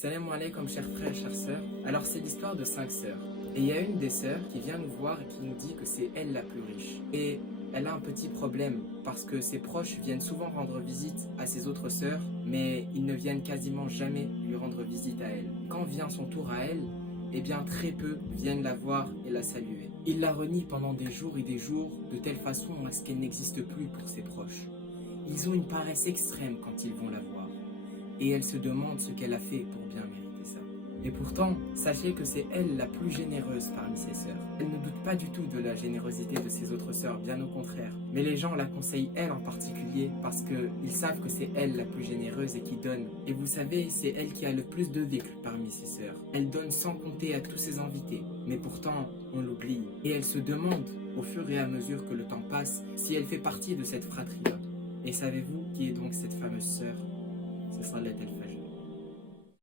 Salam alaikum chers frères et chères sœurs. Alors c'est l'histoire de 5 sœurs. Et il y a une des sœurs qui vient nous voir et qui nous dit que c'est elle la plus riche. Et elle a un petit problème parce que ses proches viennent souvent rendre visite à ses autres sœurs, mais ils ne viennent quasiment jamais lui rendre visite à elle. Quand vient son tour à elle, eh bien très peu viennent la voir et la saluer. Ils la renient pendant des jours et des jours de telle façon à ce qu'elle n'existe plus pour ses proches. Ils ont une paresse extrême quand ils vont la voir. Et elle se demande ce qu'elle a fait pour bien mériter ça. Et pourtant, sachez que c'est elle la plus généreuse parmi ses sœurs. Elle ne doute pas du tout de la générosité de ses autres sœurs, bien au contraire. Mais les gens la conseillent elle en particulier parce qu'ils savent que c'est elle la plus généreuse et qui donne. Et vous savez, c'est elle qui a le plus de dhikr parmi ses sœurs. Elle donne sans compter à tous ses invités. Mais pourtant, on l'oublie. Et elle se demande, au fur et à mesure que le temps passe, si elle fait partie de cette fratrie-là. Et savez-vous qui est donc cette fameuse sœur? Ce sera Salat El